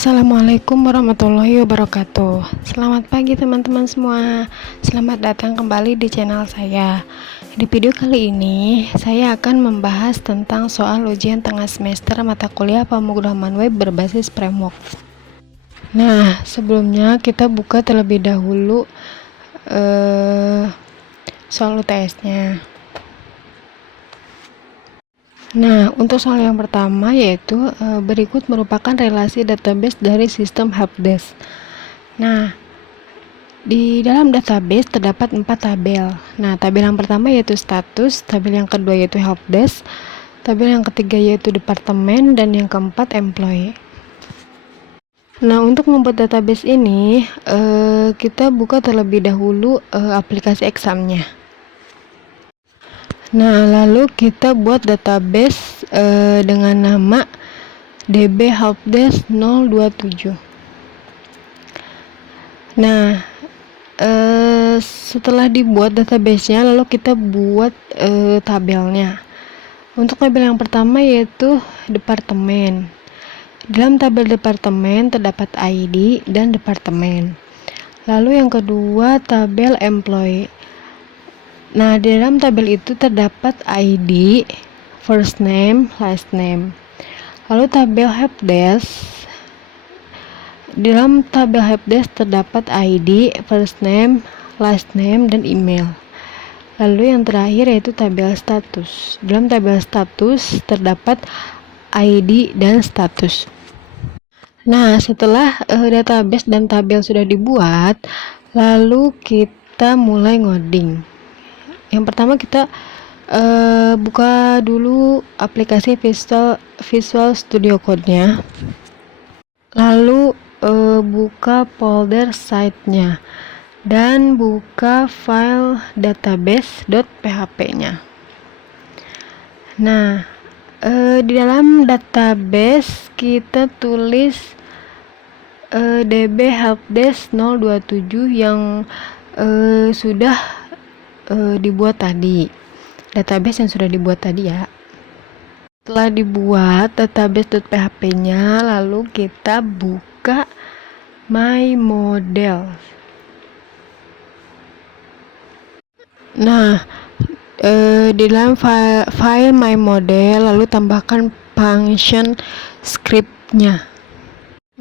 Assalamualaikum warahmatullahi wabarakatuh. Selamat pagi teman-teman semua. Selamat datang kembali di channel saya. Di video kali ini saya akan membahas tentang soal ujian tengah semester mata kuliah pemrograman web berbasis framework. Nah, sebelumnya kita buka terlebih dahulu soal UTS-nya. Nah, untuk soal yang pertama yaitu berikut merupakan relasi database dari sistem helpdesk. Nah, di dalam database terdapat 4 tabel. Nah, tabel yang pertama yaitu status, tabel yang kedua yaitu helpdesk, tabel yang ketiga yaitu departemen, dan yang keempat employee. Nah, untuk membuat database ini kita buka terlebih dahulu aplikasi examnya. Nah, lalu kita buat database dengan nama db helpdesk 027. Nah, setelah dibuat database-nya, lalu kita buat tabelnya. Untuk tabel yang pertama yaitu departemen. Dalam tabel departemen terdapat ID dan departemen. Lalu yang kedua tabel employee. Nah, di dalam tabel itu terdapat ID, first name, last name. Lalu tabel helpdesk. Di dalam tabel helpdesk terdapat ID, first name, last name, dan email. Lalu yang terakhir yaitu tabel status. Dalam tabel status terdapat ID dan status. Nah, setelah database dan tabel sudah dibuat, lalu kita mulai ngoding. Yang pertama kita buka dulu aplikasi Visual Studio Code-nya. Lalu buka folder site-nya dan buka file database.php-nya. Nah, di dalam database kita tulis db helpdesk 027 yang sudah dibuat tadi, database yang sudah dibuat tadi ya. Setelah dibuat database.php-nya, lalu kita buka my model. Nah, di dalam file my model lalu tambahkan function script-nya.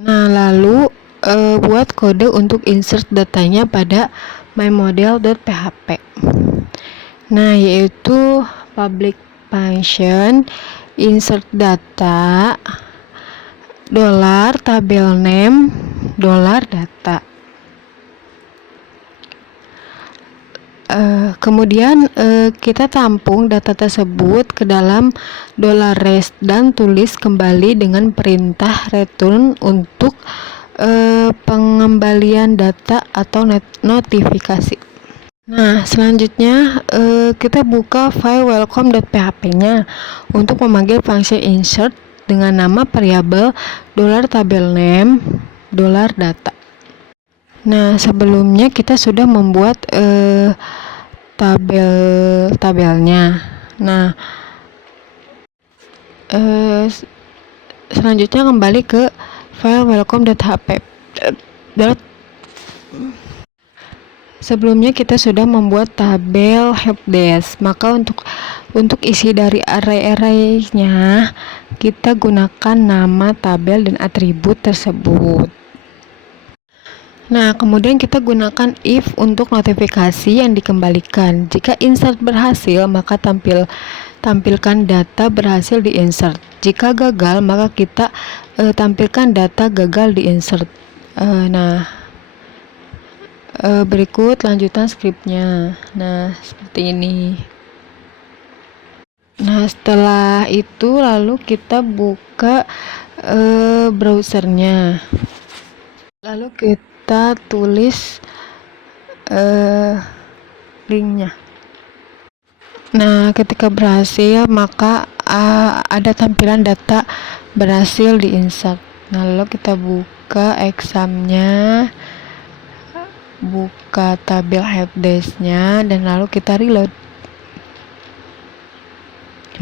Nah, lalu buat kode untuk insert datanya pada mymodel.php. Nah, yaitu public function insert data $tabel name $data. Kemudian kita tampung data tersebut ke dalam $rest dan tulis kembali dengan perintah return untuk pengembalian data atau notifikasi. Nah, selanjutnya kita buka file welcome.php-nya untuk memanggil function insert dengan nama variabel $tabel name $data. Nah, sebelumnya kita sudah membuat tabelnya. Nah, selanjutnya kembali ke file welcome.php. Sebelumnya kita sudah membuat tabel helpdesk, maka untuk isi dari array-nya kita gunakan nama tabel dan atribut tersebut. Nah, kemudian kita gunakan if untuk notifikasi yang dikembalikan. Jika insert berhasil, maka tampilkan data berhasil diinsert. Jika gagal, maka kita tampilkan data gagal diinsert. Berikut lanjutan skripnya. Nah, seperti ini. Nah, setelah itu lalu kita buka browsernya. Lalu kita tulis linknya. Nah, ketika berhasil maka ada tampilan data berhasil diinsert. Nah, lalu kita buka examnya, buka tabel helpdesk-nya, dan lalu kita reload.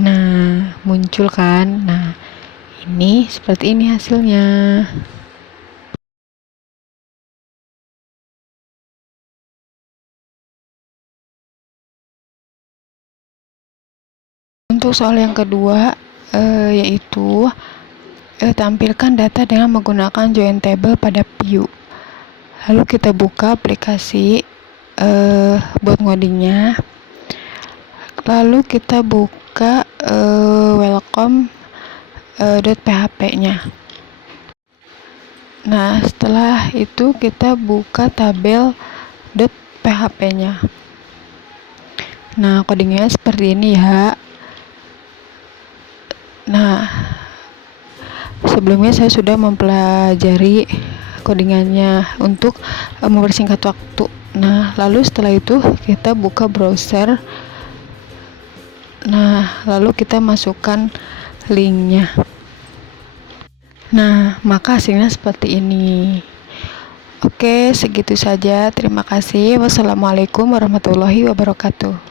Nah, muncul kan. Nah, ini seperti ini hasilnya. Untuk soal yang kedua, yaitu tampilkan data dengan menggunakan join table pada view. Lalu kita buka aplikasi buat ngodingnya. Lalu kita buka welcome.php-nya. Nah, setelah itu kita buka tabel.php-nya. Nah, codingnya seperti ini ya. Nah, sebelumnya saya sudah mempelajari codingannya untuk mempersingkat waktu. Nah, lalu setelah itu kita buka browser. Nah, lalu kita masukkan linknya. Nah, maka hasilnya seperti ini. Oke, segitu saja. Terima kasih. Wassalamualaikum warahmatullahi wabarakatuh.